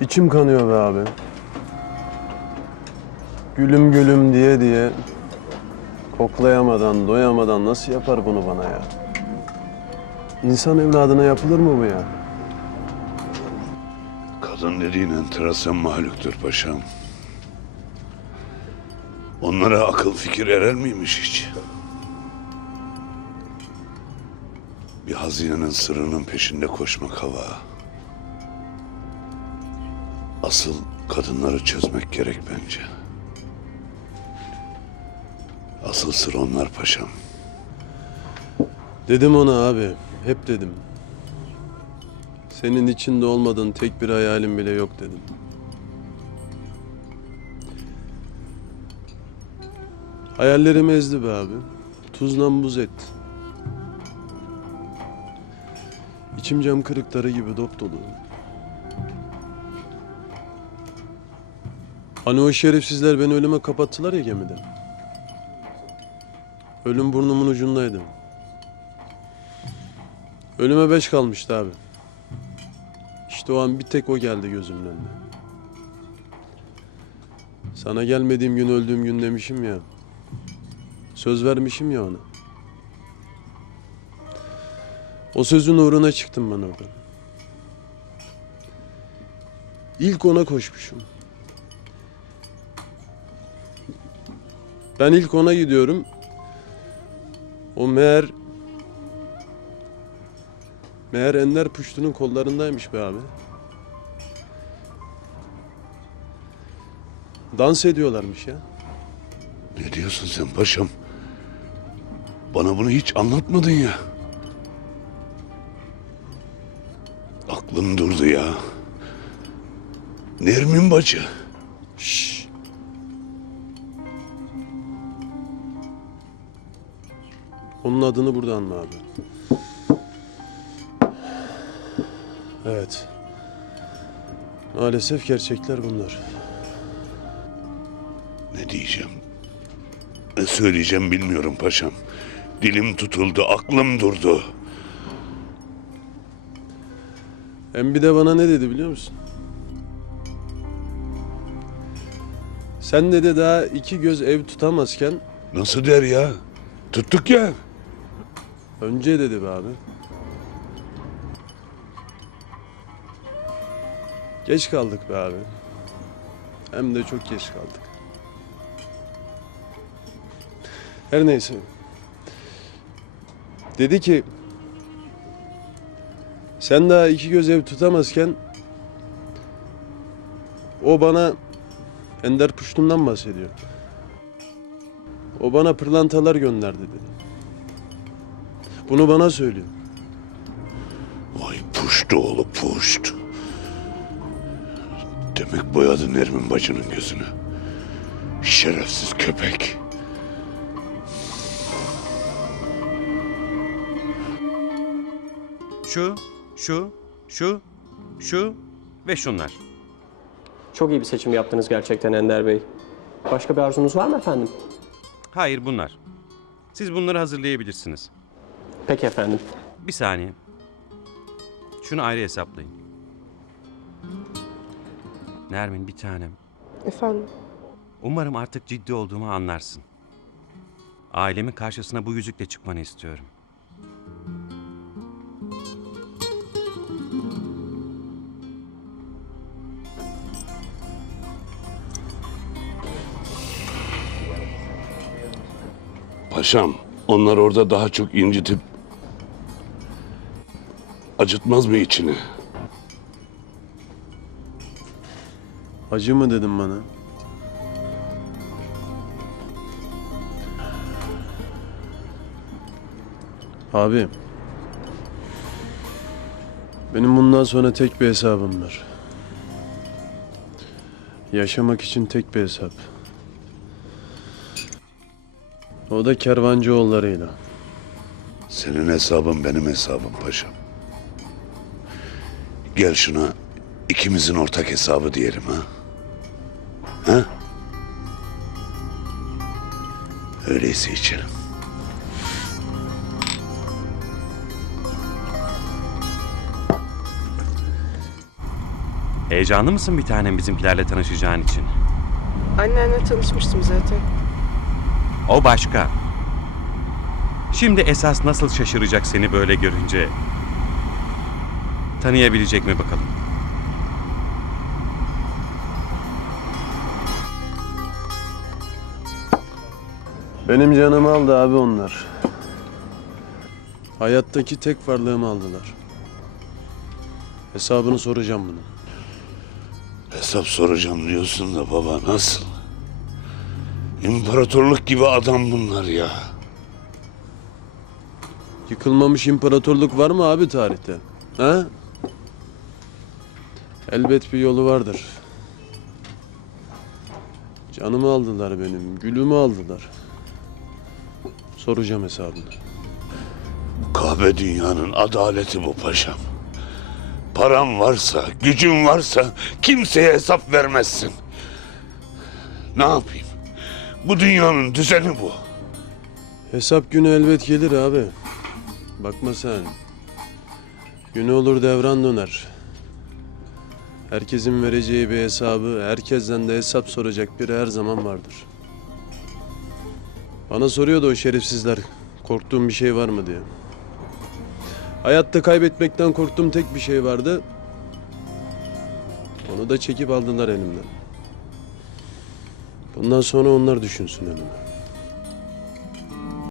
İçim kanıyor be abi. Gülüm gülüm diye diye koklayamadan, doyamadan nasıl yapar bunu bana ya? İnsan evladına yapılır mı bu ya? Kadın dediğin enteresan mahluktur paşam. Onlara akıl fikir erer miymiş hiç? Bir hazinenin sırrının peşinde koşmak hava. Asıl kadınları çözmek gerek bence. Asıl sır onlar paşam. Dedim ona abi, hep dedim. Senin içinde olmadığın tek bir hayalim bile yok dedim. Hayallerimi ezdi be abi. Tuzla buz etti. İçim cam kırıkları gibi dop dolu. Hani o şerefsizler beni ölüme kapattılar ya gemide. Ölüm burnumun ucundaydı. Ölüme beş kalmıştı abi. İşte o an bir tek o geldi gözümün önüne. Sana gelmediğim gün öldüğüm gün demişim ya. Söz vermişim ya ona. O sözün uğruna çıktım ben oradan. İlk ona koşmuşum. Ben ilk ona gidiyorum. O meğer Meğer Ender Puştu'nun kollarındaymış be abi. Dans ediyorlarmış ya. Ne diyorsun sen paşam? Bana bunu hiç anlatmadın ya. Aklım durdu ya. Nermin bacı. Şşş. Onun adını burada anla abi. Evet. Maalesef gerçekler bunlar. Ne diyeceğim? Ne söyleyeceğim bilmiyorum paşam. Dilim tutuldu, aklım durdu. Hem bir de bana ne dedi biliyor musun? Sen dedi daha iki göz ev tutamazken Nasıl der ya? Tuttuk ya. Önce dedi be abi. Geç kaldık be abi. Hem de çok geç kaldık. Her neyse. Dedi ki sen daha iki göz ev tutamazken o bana Ender Puştun'dan bahsediyor. O bana pırlantalar gönderdi dedi. Bunu bana söylüyor. Vay puştu oğlu puşt. Demek boyadı Nermin bacının gözünü. Şerefsiz köpek. Şu, şu, şu, şu ve şunlar. Çok iyi bir seçim yaptınız gerçekten Ender Bey. Başka bir arzunuz var mı efendim? Hayır bunlar. Siz bunları hazırlayabilirsiniz. Peki efendim. Bir saniye. Şunu ayrı hesaplayın. Nermin bir tanem. Efendim? Umarım artık ciddi olduğumu anlarsın. Ailemin karşısına bu yüzükle çıkmanı istiyorum. Paşam, onlar orada daha çok incitip acıtmaz mı içini? Acı mı dedim bana? Abi. Benim bundan sonra tek bir hesabım var. Yaşamak için tek bir hesap. O da kervancıoğullarıyla. Senin hesabın benim hesabım paşam. Gel şuna ikimizin ortak hesabı diyelim ha. Ha? Öyleyse içelim. Heyecanlı mısın bir tanem bizimkilerle tanışacağın için? Annenle tanışmıştım zaten. O başka. Şimdi esas nasıl şaşıracak seni böyle görünce? Tanıyabilecek mi bakalım? Benim canımı aldı abi onlar. Hayattaki tek varlığımı aldılar. Hesabını soracağım bunun. Hesap soracağım diyorsun da baba nasıl? İmparatorluk gibi adam bunlar ya. Yıkılmamış imparatorluk var mı abi tarihte? Ha? Elbet bir yolu vardır. Canımı aldılar benim, gülümü aldılar. Soracağım hesabını. Kahve dünyanın adaleti bu paşam. Param varsa, gücün varsa kimseye hesap vermezsin. Ne yapayım? Bu dünyanın düzeni bu. Hesap günü elbet gelir abi. Bakma sen. Günü olur devran döner. Herkesin vereceği bir hesabı, herkesten de hesap soracak biri her zaman vardır. Bana soruyordu o şerefsizler, korktuğum bir şey var mı diye. Hayatta kaybetmekten korktuğum tek bir şey vardı. Onu da çekip aldılar elimden. Bundan sonra onlar düşünsün önüme.